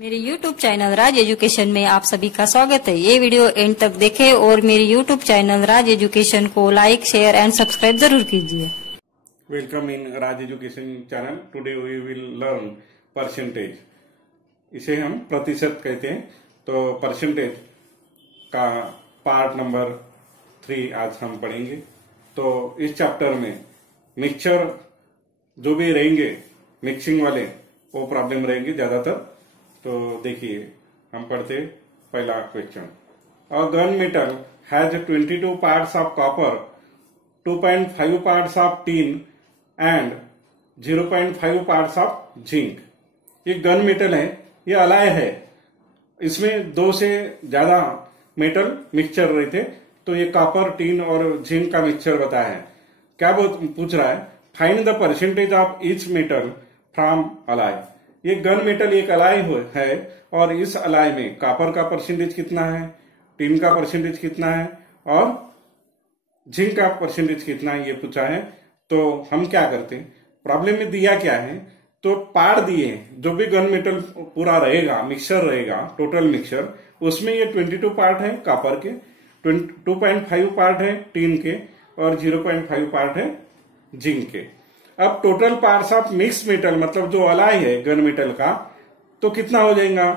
मेरे YouTube channel Raj education में आप सभी का स्वागत है। ये वीडियो एंड तक देखें और मेरे YouTube चैनल राज एजुकेशन को लाइक, शेयर एंड सब्सक्राइब जरूर कीजिए। Welcome in Raj education channel. Today we will learn percentage. इसे हम प्रतिशत कहते हैं। तो परसेंटेज का पार्ट नंबर 3 आज हम पढ़ेंगे। तो इस चैप्टर में मिक्सचर जो भी रहेंगे, मिक्सिंग वाले वो प्रॉब्लम रहेंगे ज्यादातर। तो देखिए हम पढ़ते पहला question. A gun metal has 22 parts of copper, 2.5 parts of tin and 0.5 parts of zinc. ये गन मेटल है, ये अलाय है। इसमें 2 से ज्यादा मेटल मिक्सचर रहे थे। तो ये कॉपर, टीन और जिंक का मिक्सचर बताया है। क्या पूछ रहा है? Find the percentage of each metal from alloy. ये गन मेटल एक अलाय है और इस अलाय में कॉपर का परसेंटेज कितना है, टीन का परसेंटेज कितना है और जिंक का परसेंटेज कितना है, ये पूछा है। तो हम क्या करते हैं, प्रॉब्लम में दिया क्या है, तो पार्ट दिए जो भी गन मेटल पूरा रहेगा, मिक्सचर रहेगा, टोटल मिक्सचर, उसमें ये 22 पार्ट है कॉपर के, 2.5 पार्ट है टीन के और 0.5 पार्ट है जिंक के। अब total parts of mix metal मतलब जो अलाय है गन मेटल का, तो कितना हो जाएगा?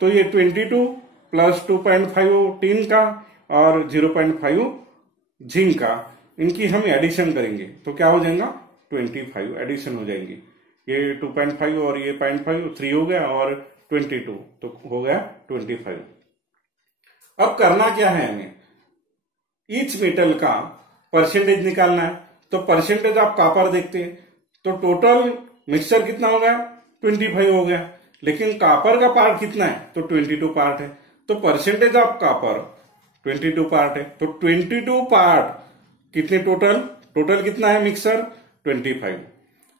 तो ये 22 प्लस 2.5 टीन का और 0.5 जिंक का, इनकी हम एडिशन करेंगे तो क्या हो जाएगा? 25 एडिशन हो जाएंगी। ये 2.5 और ये 0.5 3 हो गया और 22 तो हो गया 25। अब करना क्या है हमें? ईच मेटल का परसेंटेज निकालना है। तो परसेंटेज ऑफ कॉपर देखते हैं तो टोटल मिक्सचर कितना हो गया? 25 हो गया। लेकिन कॉपर का पार्ट कितना है? तो 22 पार्ट है। तो परसेंटेज ऑफ कॉपर 22 पार्ट है। तो 22 पार्ट कितने टोटल कितना है मिक्सचर? 25।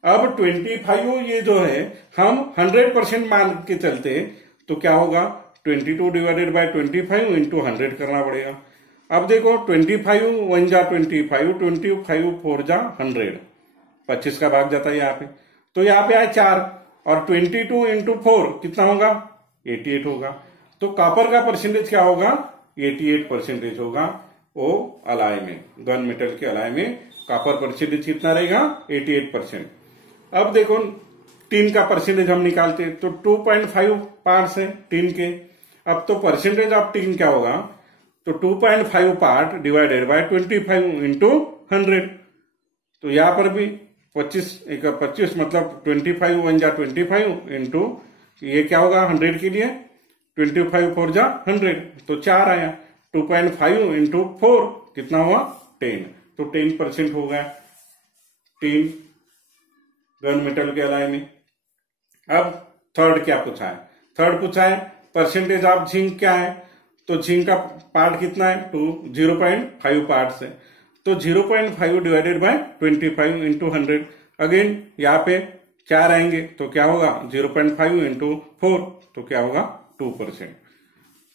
अब 25 ये जो है हम 100% मान के चलते तो क्या होगा? 22 डिवाइडेड बाय 25 इंटू 100 करना पड़ेगा। अब देखो 25 1 जा 25, 25 4 जा 100, 25 का भाग जाता है यहाँ पे। तो यहाँ पे आए 4 और 22 इंटू 4 कितना होगा? 88 होगा। तो कॉपर का परसेंटेज क्या होगा? 88% होगा। वो अलाय में, गन मेटल के अलाय में कॉपर परसेंटेज कितना रहेगा? 88%। अब देखो टीन का परसेंटेज हम निकालते हैं तो 2.5 पार्ट्स है टीन के। अब तो परसेंटेज ऑफ टीन क्या होगा? तो 2.5 पार्ट डिवाइडेड बाय 25 इंटू 100। तो यहां पर भी 25 मतलब 25 1 जा 25 इंटू ये क्या होगा 100 के लिए? 25 4 जा 100 तो 4 आया। 2.5 इंटू 4 कितना हुआ? 10। तो 10% हो गया टीन गन मेटल के अलाय में। अब थर्ड क्या पूछा है? थर्ड पूछा है परसेंटेज ऑफ जिंक क्या है? तो जिंक का पार्ट कितना है? 0.5 पार्ट है। तो 0.5 डिवाइडेड बाय 25 इंटू 100। अगेन यहाँ पे 4 आएंगे तो क्या होगा? 0.5 इंटू 4 तो क्या होगा? 2%।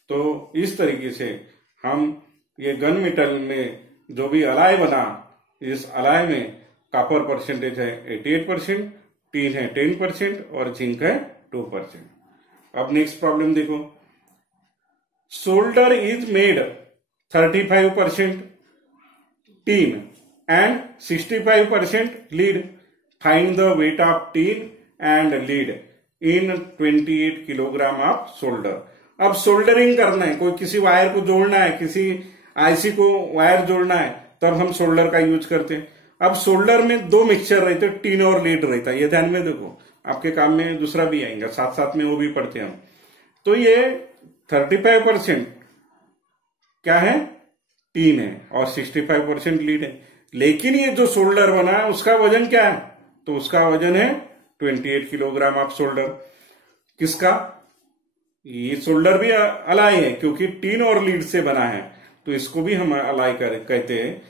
तो इस तरीके से हम ये गन मेटल में जो भी अलाय बना, इस अलाय में कॉपर परसेंटेज है 88%, टीन है 10% और जिंक है 2%। अब नेक्स्ट प्रॉब्लम देखो। Solder is made 35% tin and 65% lead. Find the weight of tin and lead in 28 kilogram of solder. अब सोल्डरिंग करना है, कोई किसी वायर को जोड़ना है, किसी आईसी को वायर जोड़ना है, तब हम सोल्डर का यूज करते हैं। अब सोल्डर में 2 मिक्सचर रहते, टीन और लीड रहता है। ये ध्यान में देखो, आपके काम में दूसरा भी आएगा, साथ साथ में वो भी पढ़ते हैं हम। तो ये 35% क्या है? टीन है और 65% लीड है। लेकिन ये जो सोल्डर बना है उसका वजन क्या है? तो उसका वजन है 28 किलोग्राम ऑफ सोल्डर। किसका? ये सोल्डर भी अलाय है क्योंकि टीन और लीड से बना है, तो इसको भी हम अलाय कहते हैं।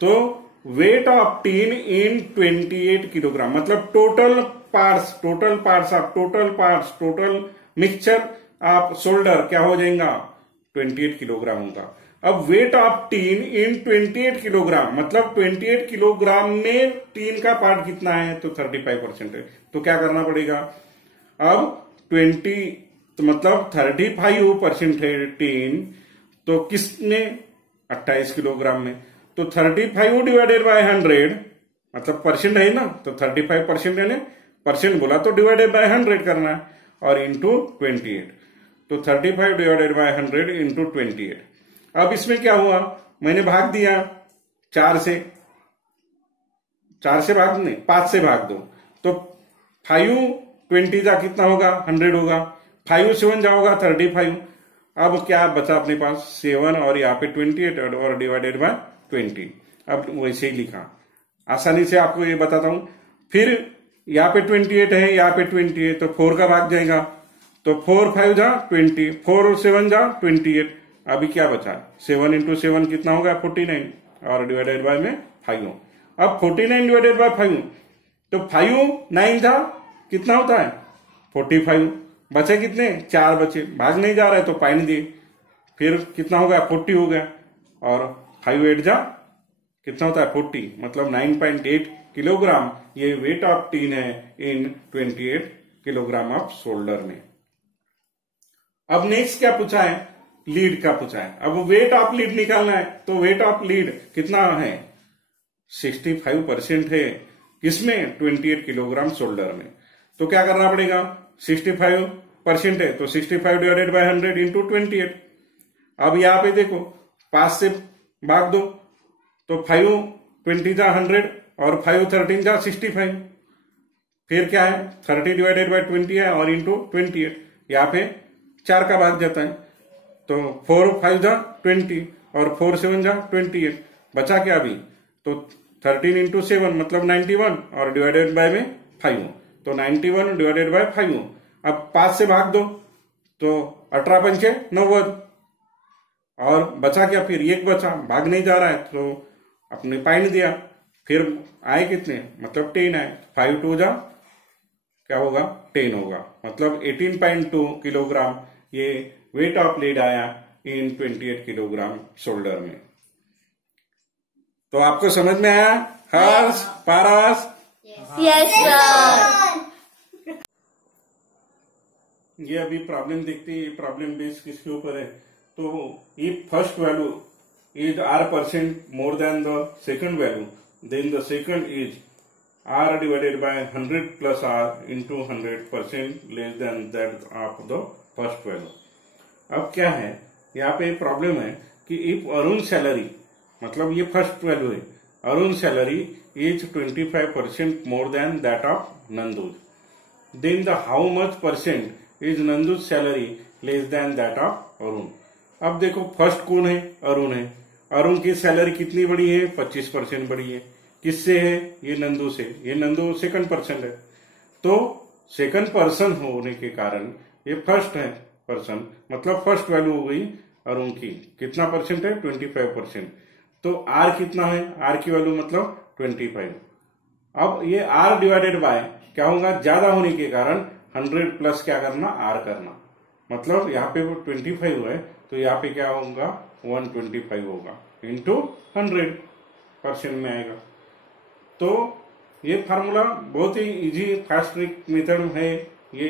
तो weight of tin in 28 kilogram मतलब total total mixture of solder क्या हो जाएगा? 28 किलोग्राम होगा। अब weight of tin in 28 kilogram मतलब 28 किलोग्राम में टीन का पार्ट कितना है? तो 35% है। तो क्या करना पड़ेगा? अब 20 तो मतलब 35% है टीन, तो किसने 28 किलोग्राम में, तो 35 डिवाइडेड बाय 100 मतलब परसेंट है ना, तो 35% है, परसेंट बोला तो डिवाइडेड बाय 100 करना है और इंटू 28, तो 35 डिवाइडेड बाय 100 इंटू 28। अब इसमें क्या हुआ, मैंने भाग दिया 4 से, 5 से भाग दो, तो 5 20 जा कितना होगा 100 होगा, 5 7 जा होगा 35। अब क्या बचा अपने पास 7 और यहाँ पे 28 और डिवाइडेड बाय 20। अब वैसे ही लिखा, आसानी से आपको ये बताता हूं। फिर यहाँ पे 28 है, यहाँ पे 20 है, तो 4 का भाग जाएगा, तो 4 5 जा 20, 4 7 जा 28। अभी क्या बचा 7 इंटू 7 कितना होगा 49 और डिवाइडेड बाय में 5। अब 49 डिवाइडेड बाय 5, तो 5 9 जा कितना होता है 45, बचे कितने 4 बचे, भाग नहीं जा रहा है तो पाइन दिए, फिर कितना हो गया 40 हो गया, और 5 8 जा कितना होता है 40, मतलब 9.8 किलोग्राम ये वेट ऑफ टीन है इन 28 किलोग्राम ऑफ शोल्डर में। अब नेक्स्ट क्या पूछा है, लीड का पूछा है। अब वेट ऑफ लीड निकालना है, तो वेट ऑफ लीड कितना है 65% है, किसमें 28 किलोग्राम शोल्डर में। तो क्या करना पड़ेगा, 65% है तो 65 डिवाइडेड बाय 100 इंटू 28। अब यहां पे देखो 5 से भाग दो, तो 5 20 जा 100 और 5 13 जा 65, फिर क्या है 30 डिवाइडेड बाय 20 है और इंटू 28, यहाँ पे 4 का भाग जाता है, तो 4 5 जा 20 और 4 7 जा 28, बचा क्या अभी, तो 13 इंटू 7 मतलब 91 और डिवाइडेड बाय में 5, तो 91 डिवाइडेड बाय 5। अब 5 से भाग दो, तो 18 पंचे 90 और बचा क्या, फिर 1 बचा, भाग नहीं जा रहा है तो अपने पाइन दिया, फिर आए कितने मतलब 10 आए, 5 2 जा क्या होगा 10 होगा, मतलब 18.2 किलोग्राम ये वेट ऑफ लीड आया इन 28 किलोग्राम शोल्डर में। तो आपको समझ में आया हर्ष, पारस? Yes sir. ये अभी प्रॉब्लम देखते हैं, ये प्रॉब्लम बेस किसके ऊपर है, तो if first value is r% more than the second value, then the second is r divided by 100 plus r into 100% less than that of the first value. अब क्या है यहाँ पे प्रॉब्लम है कि इफ अरुण सैलरी, मतलब ये फर्स्ट वैल्यू है, Arun salary is 25% more than that of Nandu's, then the how much percent is Nandu's salary less than that of Arun. अब देखो फर्स्ट कौन है, अरुण है, अरुण की सैलरी कितनी बड़ी है 25% बड़ी है, किससे है ये नंदू से, ये नंदू सेकंड पर्सन है, तो सेकंड पर्सन होने के कारण ये फर्स्ट है पर्सन, मतलब फर्स्ट वैल्यू हो गई अरुण की, कितना परसेंट है 25%, तो आर कितना है, आर की वैल्यू मतलब 25। अब ये आर डिवाइडेड बाय क्या होगा, ज्यादा होने के कारण 100 प्लस क्या करना आर करना, मतलब यहाँ पे वो 25 है तो यहाँ पे क्या होगा 125 होगा इंटू 100% में आएगा। तो ये फार्मूला बहुत ही इजी फास्ट ट्रिक मेथड है ये,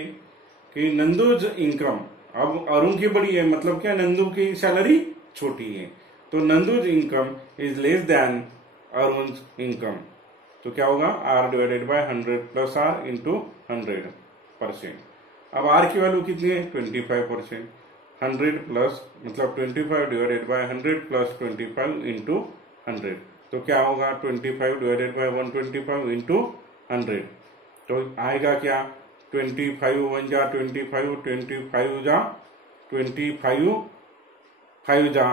कि नंदूज इनकम, अब अरुण की बड़ी है मतलब क्या नंदू की सैलरी छोटी है, तो Nandu's income is less than Arun income, तो क्या होगा R divided by 100 plus R into 100%। अब आर की वैल्यू कितनी है 25%, 100 प्लस मतलब 25 डिवाइडेड बाय 100 प्लस 25 इंटू 100, तो क्या होगा 25 डिवाइडेड बाय 125 इंटू 100, तो आएगा क्या 25 1 जा 25, 25 जा 25, 5 जा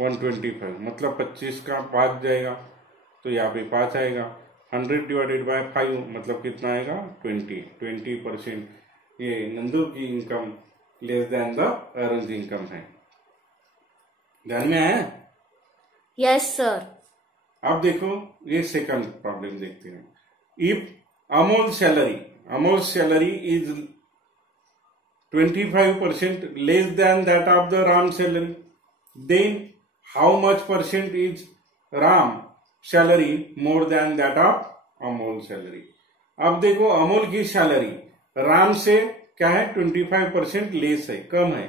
125, मतलब 25 का 5 जाएगा, तो यहाँ पे 5 आएगा, 100 डिवाइडेड बाय 5 मतलब कितना आएगा 20% ये नंदू की income less than the Arun income है। ध्यान में आया? Yes sir. अब देखो ये सेकंड प्रॉब्लम देखते हैं। If Amol salary is 25% less than that of the Ram salary, then how much percent is Ram salary more than that of Amol salary. अब देखो अमोल की सैलरी राम से क्या है 25% लेस है, कम है,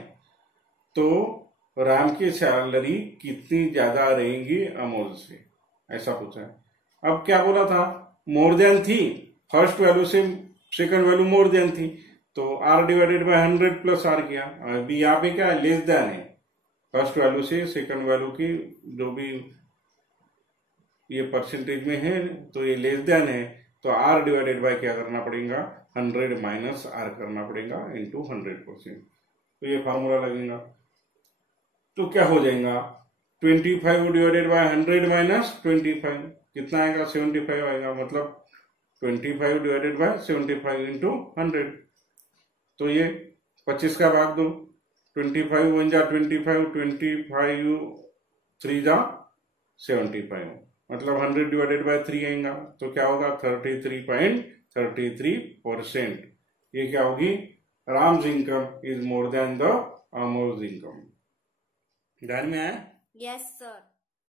तो राम की सैलरी कितनी ज्यादा रहेंगी अमोल से, ऐसा पूछा है। अब क्या बोला था, मोर देन थी, फर्स्ट वैल्यू से सेकंड वैल्यू मोर देन थी, तो R divided by 100 plus R किया। अभी यहाँ पे क्या है, लेस देन है, फर्स्ट वैल्यू से सेकंड वैल्यू की जो भी ये परसेंटेज में है तो ये लेस देन है, तो आर डिवाइडेड बाय क्या करना पड़ेगा, 100 माइनस आर करना पड़ेगा इंटू 100%, तो ये फार्मूला लगेगा। तो क्या हो जाएगा, 25 डिवाइडेड बाय 100 माइनस 25 कितना आएगा, 75 आएगा, मतलब 25 डिवाइडेड बाय 75 इंटू 100, तो ये 25 का भाग दो, 25 1 जा 25, 25 3 जा 75, मतलब 100 डिवाइडेड बाय 3 आएगा, तो क्या होगा 33.33%। ये क्या होगी, Ram's income is more than the Amol's income. ध्यान में आया? Yes, sir.